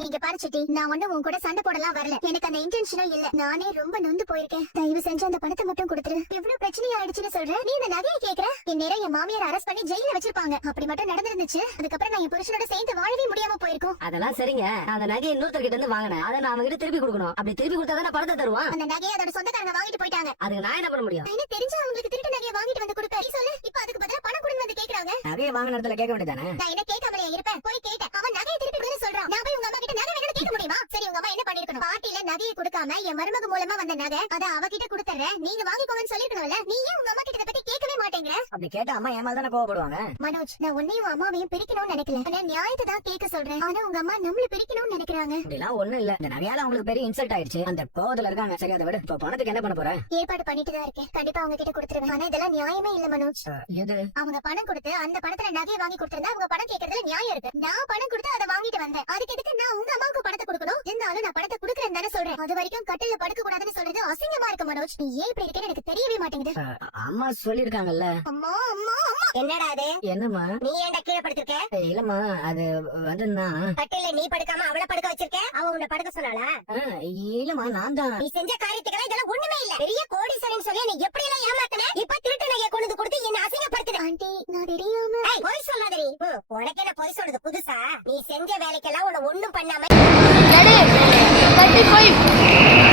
நீங்க பாரு சிட்டி, நான் ஒண்ணு உன் கூட சண்டை போடலாம் வரல. எனக்கு அந்த இன்டென்ஷனும் இல்ல. நானே ரொம்ப நொந்து போயிருக்கேன். தயவு செஞ்சு அந்த பணத்தை மட்டும் கொடுத்துரு. எவ்வளவு பிரச்சனை ஆயிடுச்சுன்னு சொல்ற. நீ இந்த நகையை கேக்குற. இந்நேரம் என் மாமியார் அரெஸ்ட் பண்ணி ஜெயில வச்சிருப்பாங்க. அப்படி மட்டும் நடந்துருந்துச்சு, அதுக்கப்புறம் நான் என் புருஷனோட சேர்ந்து வாழவே முடியாம போயிருக்கும். அதெல்லாம் சரிங்க. அந்த நகையை இன்னொருத்தர் கிட்ட இருந்து வாங்கினேன். அதை நான் அவங்கிட்ட திருப்பி கொடுக்கணும். அப்படி திருப்பி கொடுத்தா நான் பணத்தை தருவான். அந்த நகையை அதோட சொந்தக்காரங்க வாங்கிட்டு போயிட்டாங்க. அதுக்கு நான் என்ன பண்ண முடியும்? எனக்கு தெரிஞ்ச அவங்களுக்கு திருட்டு நகையை வாங்கிட்டு வந்து கொடுப்பேன். நீ சொல்லு, இப்ப அதுக்கு பதிலா பணம் கொடுங்க வந்து கேக்குறாங்க. நகையை வாங்கின இடத்துல கேட்க வேண்டியதானே? நான் என்ன கேட்காமலே இருப்பேன். போய் கேட்டேன். அவன் நகையை திருப்பி கொடுன்னு சொல்றான். நான் போய் உங்க அம்மா கிட்ட நகை வேணும்னு கேட்க முடியுமா? சரி, உங்க அம்மா என்ன பண்ணிருக்கணும்? பாட்டில நகையை கொடுக்காம என் மருமக மூலமா வந்த நகை அத அவகிட்ட கொடுத்துறேன், நீங்க வாங்கிக்கோங்கன்னு சொல்லிருக்கணும்ல. நீ ஏன் உங்க அம்மா கிட்ட இத பத்தி கேட்கவே மாட்டேங்கிற? அப்படி கேட்டா அம்மா ஏமால் தானே கோவப்படுவாங்க. மனோஜ், நான் உன்னையும் அம்மாவையும் பிரிக்கணும்னு நினைக்கல. நான் நியாயத்தை தான் கேட்க சொல்றேன். ஆனா உங்க அம்மா நம்மள பிரிக்கணும்னு நினைக்கிறாங்க. அப்படிலாம் ஒண்ணும் இல்ல. இந்த நகையால அவங்களுக்கு பெரிய இன்சல்ட் ஆயிடுச்சு. அந்த கோவத்துல இருக்காங்க. சரி, அதை விட இப்ப பணத்துக்கு என்ன பண்ண போற? ஏற்பாடு பண்ணிட்டு தான் இருக்கேன். கண்டிப்பா அவங்க கிட்ட கொடுத்துருவேன். ஆனா இதெல்லாம் நியாயமே இல்ல மனோஜ். எது? அவங்க பணம் கொடுத்து அந்த பணத்துல நகையை வாங்கி கொடுத்திருந்தா அவங்க பணம் கேட்கறதுல நியாயம் இருக்கு. நான் பணம் கொடுத்து அதை வாங்கிட்டு வந்தேன். அதுக்கு எதுக்கு நான் உங்க அம்மாவுக்கு பணத்தை கொடுக்கணும்? இருந்தாலும் நான் பணத்தை கொடுக்கறேன்னு தானே சொல்றேன். அது வரைக்கும் கட்டில படுக்க கூடாதுன்னு சொல்றது அசிங்கமா இருக்கு மனோஜ். நீ ஏன் இப்படி இருக்கேன்னு எனக்கு தெரியவே மாட்டேங்குது. அம்மா சொல்லிருக்காங்கல்ல. அம்மா அம்மா அம்மா, என்னடா அது? என்னம்மா? நீ ஏன்டா கீழே படுத்திருக்க? இல்லம்மா, அது வந்து கட்டில நீ படுக்காம அவளை படுக்க வச்சிருக்க. அவ உன்னை படுக்க சொன்னாளா? இல்லம்மா, நான் தான். நீ செஞ்ச காரியத்துக்கு இதெல்லாம் ஒண்ணுமே இல்ல. பெரிய கோடீஸ்வரன் சொல்லி நீ எப்படி எல்லாம் ஏமாத்தன? இப்ப திருட்டு நகையை கொண்டு கொடுத்து என்ன அசிங்கப்படுத்துற? ஆண்டி, நான் தெரியாம. பொய் சொல்லாதடி. உனக்கு என்ன பொய் சொல்றது புதுசா? நீ செஞ்ச வேலைக்கெல்லாம் உன்னை ஒண்ணும் பண்ணாம 35